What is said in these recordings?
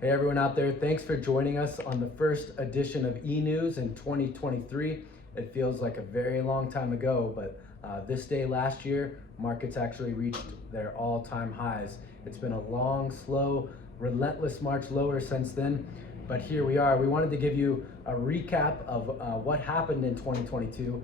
Hey everyone out there, thanks for joining us on the first edition of E-News in 2023. It feels like a very long time ago, but this day last year, markets actually reached their all-time highs. It's been a long, slow, relentless march lower since then, but here we are. We wanted to give you a recap of what happened in 2022.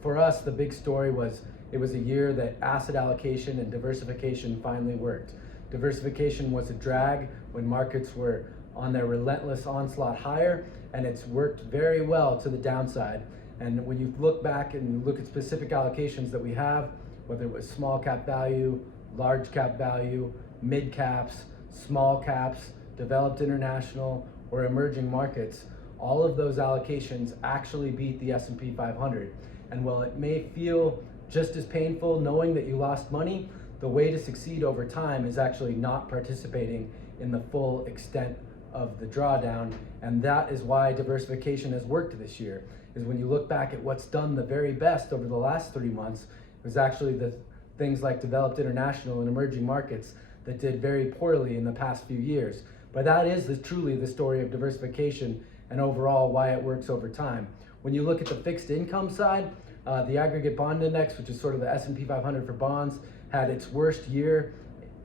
For us, the big story was it was a year that asset allocation and diversification finally worked. Diversification was a drag when markets were on their relentless onslaught higher, and it's worked very well to the downside. And when you look back and you look at specific allocations that we have, whether it was small cap value, large cap value, mid caps, small caps, developed international, or emerging markets, all of those allocations actually beat the S&P 500. And while it may feel just as painful knowing that you lost money, the way to succeed over time is actually not participating in the full extent of the drawdown. And that is why diversification has worked this year, is when you look back at what's done the very best over the last 3 months, it was actually the things like developed international and emerging markets that did very poorly in the past few years. But that is truly the story of diversification and overall why it works over time. When you look at the fixed income side, the aggregate bond index, which is sort of the S&P 500 for bonds, had its worst year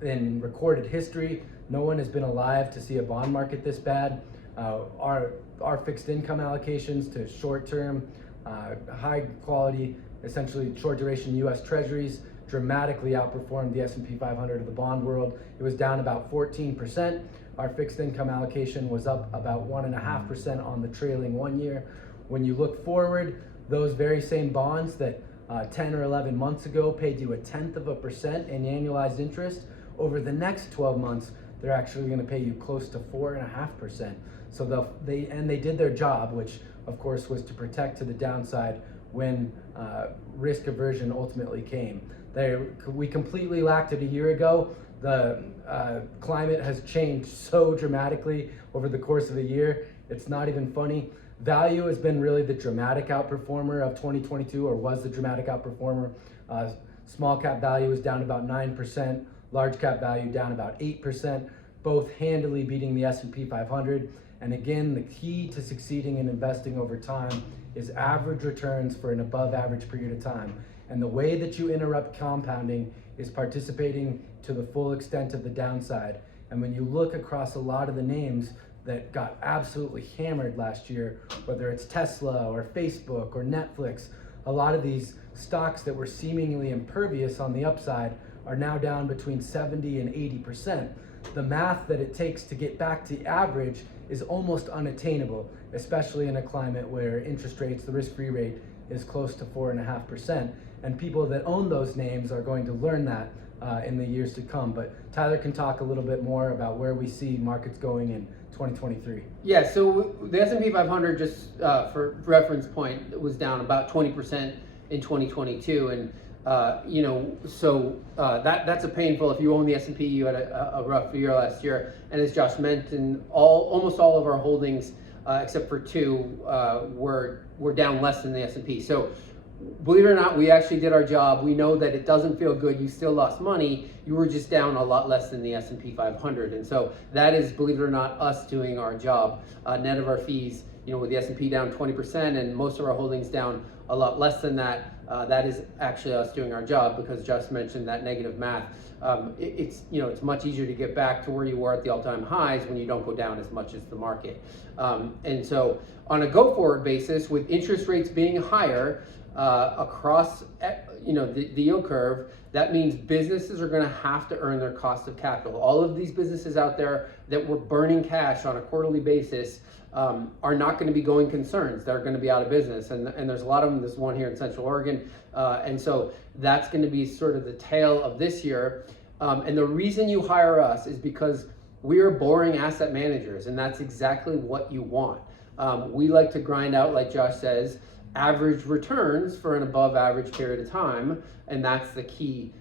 in recorded history. No one has been alive to see a bond market this bad. Our fixed income allocations to short-term, high quality, essentially short duration US Treasuries dramatically outperformed the S&P 500 of the bond world. It was down about 14%. Our fixed income allocation was up about 1.5% on the trailing 1 year. When you look forward, those very same bonds that 10 or 11 months ago paid you 0.1% in annualized interest, over the next 12 months, they're actually going to pay you close to 4.5%. So they did their job, which of course was to protect to the downside when risk aversion ultimately came. We completely lacked it a year ago. The climate has changed so dramatically over the course of a year. It's not even funny. Value has been really the dramatic outperformer of 2022, or was the dramatic outperformer. Small cap value is down about 9%, large cap value down about 8%, both handily beating the S&P 500. And again, the key to succeeding in investing over time is average returns for an above average period of time. And the way that you interrupt compounding is participating to the full extent of the downside. And when you look across a lot of the names that got absolutely hammered last year, whether it's Tesla or Facebook or Netflix, a lot of these stocks that were seemingly impervious on the upside are now down between 70 and 80%. The math that it takes to get back to average is almost unattainable, especially in a climate where interest rates, the risk-free rate, is close to 4.5%. And people that own those names are going to learn that in the years to come. But Tyler can talk a little bit more about where we see markets going in 2023. Yeah, so the S&P 500, just for reference point, was down about 20% in 2022, and that's a painful. If you own the S&P, you had a rough year last year, and as Josh mentioned, almost all of our holdings, except for two, were down less than the S&P. So, believe it or not, we actually did our job. We know that it doesn't feel good. You still lost money. You were just down a lot less than the S&P 500. And so that is, believe it or not, us doing our job. Net of our fees, with the S&P down 20% and most of our holdings down a lot less than that, that is actually us doing our job, because Josh mentioned that negative math. It's much easier to get back to where you were at the all-time highs when you don't go down as much as the market. And so on a go-forward basis, with interest rates being higher, across the yield curve, that means businesses are going to have to earn their cost of capital. All of these businesses out there that were burning cash on a quarterly basis are not going to be going concerns. They're going to be out of business, and there's a lot of them. There's one here in Central Oregon, and so that's going to be sort of the tale of this year. And the reason you hire us is because we are boring asset managers, and that's exactly what you want. We like to grind out, like Josh says, average returns for an above average period of time, and that's the key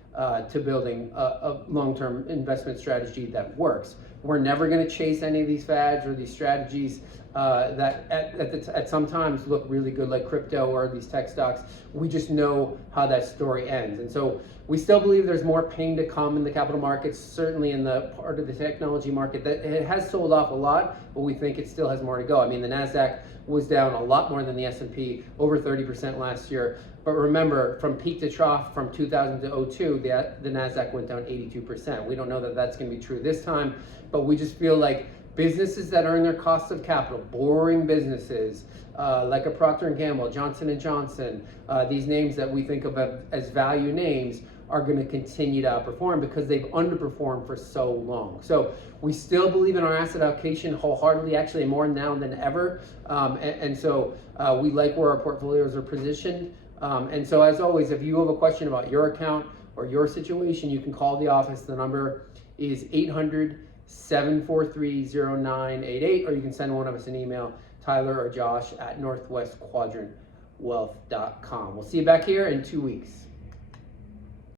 to building a long-term investment strategy that works. We're never going to chase any of these fads or these strategies that at sometimes look really good, like crypto or these tech stocks. We just know how that story ends. And so we still believe there's more pain to come in the capital markets, certainly in the part of the technology market that it has sold off a lot, but we think it still has more to go. I mean, the NASDAQ was down a lot more than the S&P, over 30% last year. But remember, from peak to trough, from 2000 to 02, the NASDAQ went down 82%. We don't know that that's going to be true this time, but we just feel like businesses that earn their cost of capital, boring businesses like a Procter & Gamble, Johnson & Johnson, these names that we think of as value names, are going to continue to outperform because they've underperformed for so long. So we still believe in our asset allocation wholeheartedly, actually more now than ever. So we like where our portfolios are positioned. And so as always, if you have a question about your account or your situation, you can call the office. The number is 800-743-0988, or you can send one of us an email, Tyler or Josh at northwestquadrantwealth.com. We'll see you back here in 2 weeks.